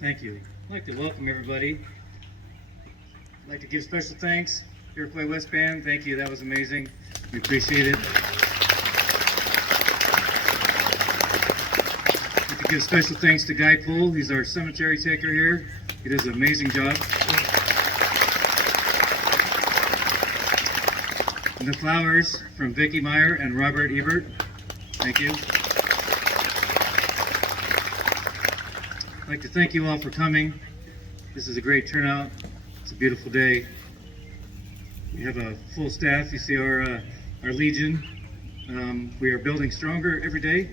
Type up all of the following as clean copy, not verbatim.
Thank you. I'd like to welcome everybody. I'd like to give special thanks. Iroquois West Band, thank you. That was amazing. We appreciate it. I'd like to give special thanks to Guy Poole. He's our cemetery taker here. He does an amazing job. And the flowers from Vicki Meyer and Robert Ebert. Thank you. I'd like to thank you all for coming. This is a great turnout. It's a beautiful day. We have a full staff. You see our Legion. We are building stronger every day.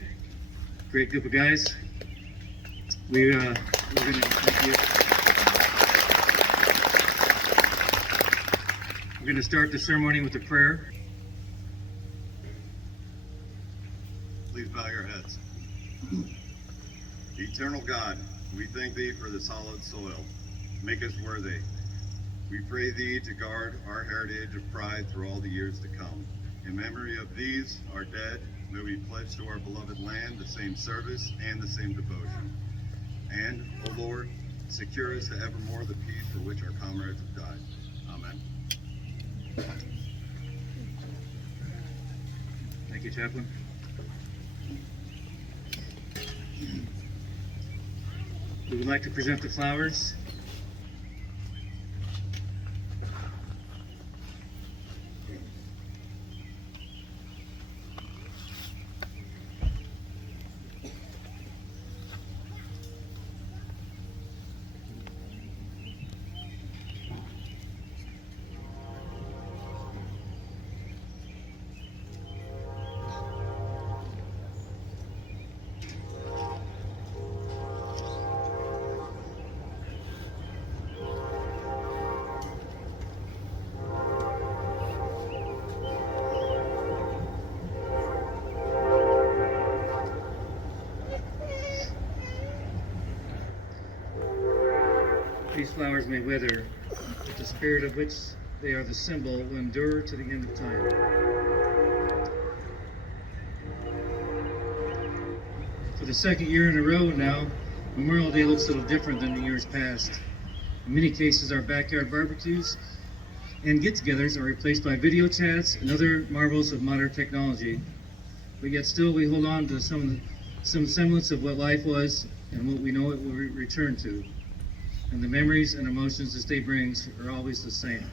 Great group of guys. We're gonna thank you. We're going to start the ceremony with a prayer. Please bow your heads. Eternal God, we thank Thee for the solid soil. Make us worthy. We pray Thee to guard our heritage of pride through all the years to come. In memory of these, our dead, may we pledge to our beloved land the same service and the same devotion. And, O Lord, secure us to evermore the peace for which our comrades have died. Amen. Thank you, Chaplain. We would like to present the flowers. These flowers may wither, but the spirit of which they are the symbol will endure to the end of time. For the second year in a row now, Memorial Day looks a little different than the years past. In many cases, our backyard barbecues and get-togethers are replaced by video chats and other marvels of modern technology. But yet still we hold on to some semblance of what life was and what we know it will return to. And the memories and emotions this day brings are always the same.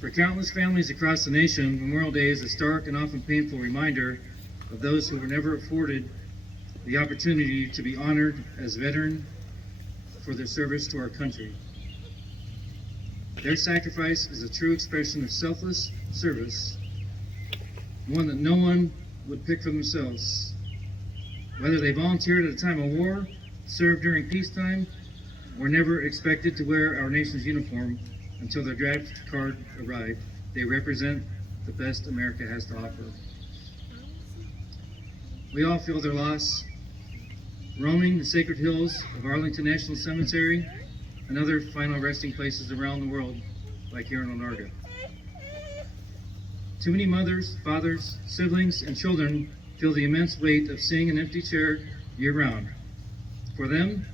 For countless families across the nation, Memorial Day is a stark and often painful reminder of those who were never afforded the opportunity to be honored as veterans for their service to our country. Their sacrifice is a true expression of selfless service, one that no one would pick for themselves. Whether they volunteered at a time of war, served during peacetime, or never expected to wear our nation's uniform until their draft card arrived, they represent the best America has to offer. We all feel their loss. Roaming the sacred hills of Arlington National Cemetery and other final resting places around the world, like here in Onarga. Too many mothers, fathers, siblings, and children feel the immense weight of seeing an empty chair year-round. For them,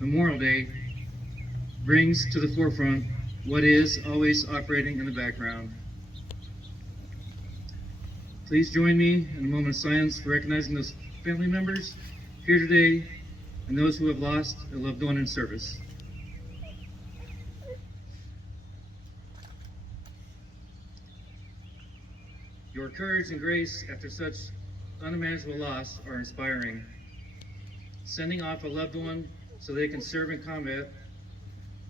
Memorial Day brings to the forefront what is always operating in the background. Please join me in a moment of silence for recognizing those family members here today and those who have lost a loved one in service. Your courage and grace after such unimaginable loss are inspiring. Sending off a loved one so they can serve in combat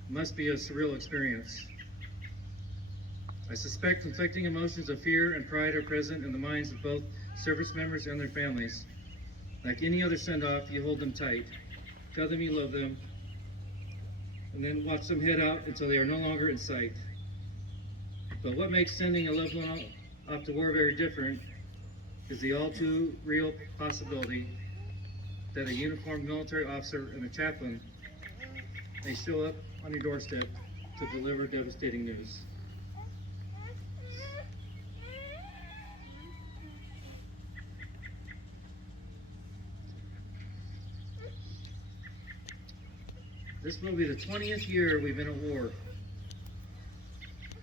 must be a surreal experience. I suspect conflicting emotions of fear and pride are present in the minds of both service members and their families. Like any other send-off, you hold them tight, tell them you love them, and then watch them head out until they are no longer in sight. But what makes sending a loved one off to war very different is the all too real possibility that a uniformed military officer and a chaplain may show up on your doorstep to deliver devastating news. This will be the 20th year we've been at war.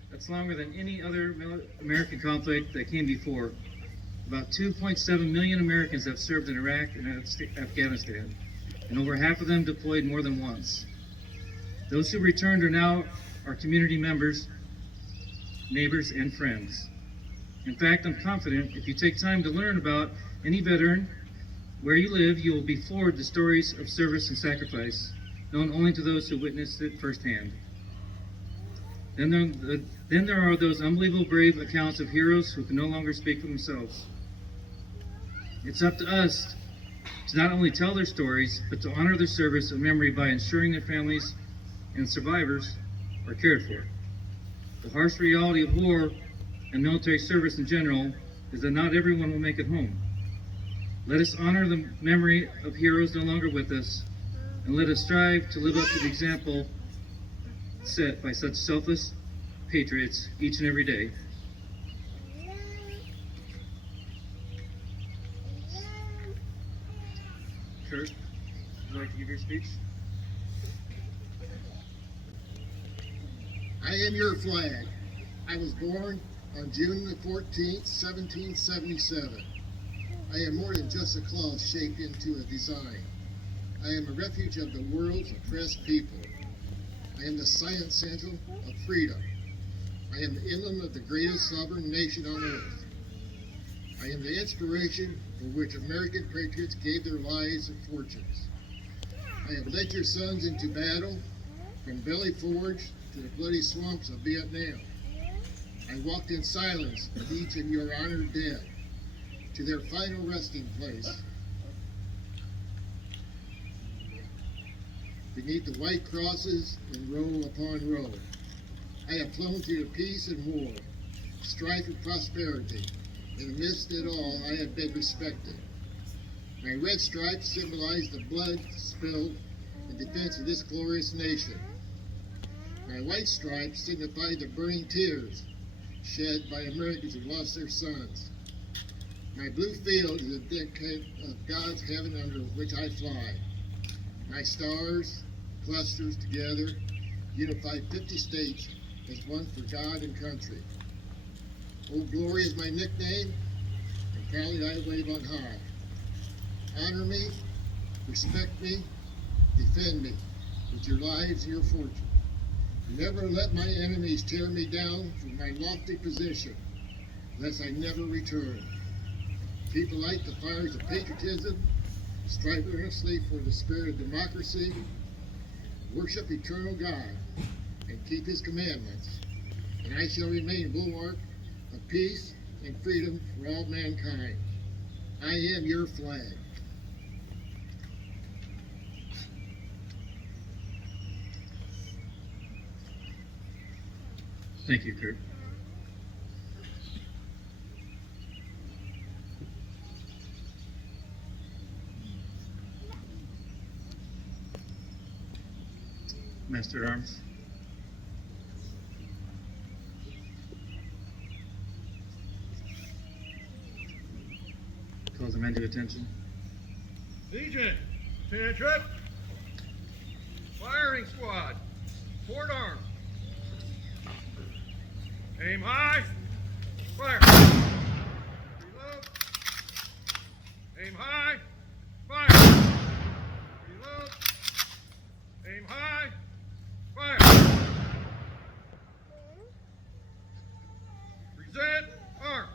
That's longer than any other American conflict that came before. About 2.7 million Americans have served in Iraq and Afghanistan, and over half of them deployed more than once. Those who returned are now our community members, neighbors, and friends. In fact, I'm confident if you take time to learn about any veteran where you live, you will be floored the stories of service and sacrifice, known only to those who witnessed it firsthand. Then there are those unbelievable brave accounts of heroes who can no longer speak for themselves. It's up to us to not only tell their stories, but to honor their service and memory by ensuring their families and survivors are cared for. The harsh reality of war and military service in general is that not everyone will make it home. Let us honor the memory of heroes no longer with us, and let us strive to live up to the example set by such selfless patriots each and every day. Kurt, would you like to give your speech? I am your flag. I was born on June the 14th, 1777. I am more than just a cloth shaped into a design. I am a refuge of the world's oppressed people. I am the silent sentinel of freedom. I am the emblem of the greatest sovereign nation on earth. I am the inspiration for which American patriots gave their lives and fortunes. I have led your sons into battle, from Valley Forge to the bloody swamps of Vietnam. I walked in silence with each of your honored dead to their final resting place. Beneath the white crosses in row upon row, I have flown through peace and war, strife and prosperity. In the midst of it all, I have been respected. My red stripes symbolize the blood spilled in defense of this glorious nation. My white stripes signify the burning tears shed by Americans who lost their sons. My blue field is a decade of God's heaven under which I fly. My stars, clusters together, unify 50 states as one for God and country. Old Glory is my nickname, and proudly I wave on high. Honor me, respect me, defend me with your lives and your fortune. Never let my enemies tear me down from my lofty position, lest I never return. People light the fires of patriotism, strive earnestly for the spirit of democracy, worship eternal God, and keep his commandments, and I shall remain a bulwark of peace and freedom for all mankind. I am your flag. Thank you, Kurt. Master at Arms. Calls the men to attention. Legion, attention. Firing squad, port arms. Aim high, fire. Reload. Aim high, fire. Reload. Aim high, fire. Present arms.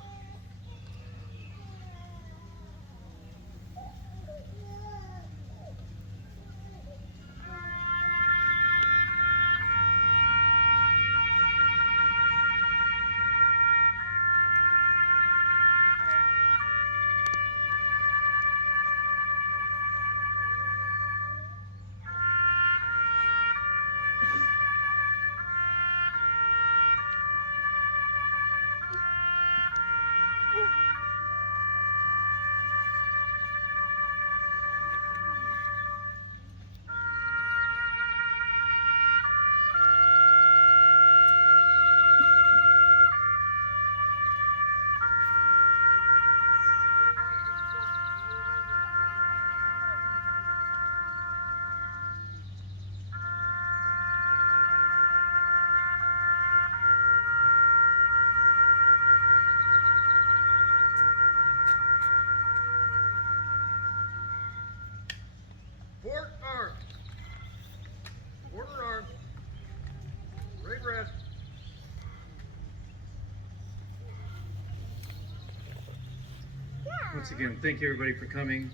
Once again, thank you everybody for coming.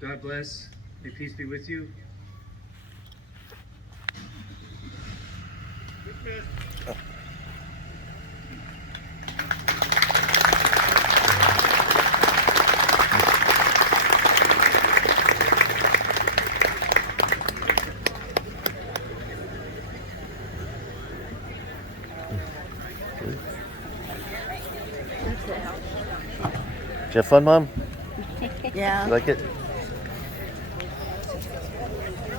God bless. May peace be with you. Did you have fun, Mom? Yeah. You like it? Did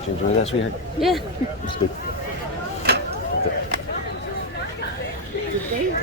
you enjoy that, sweetheart? Yeah. It's good. Did they?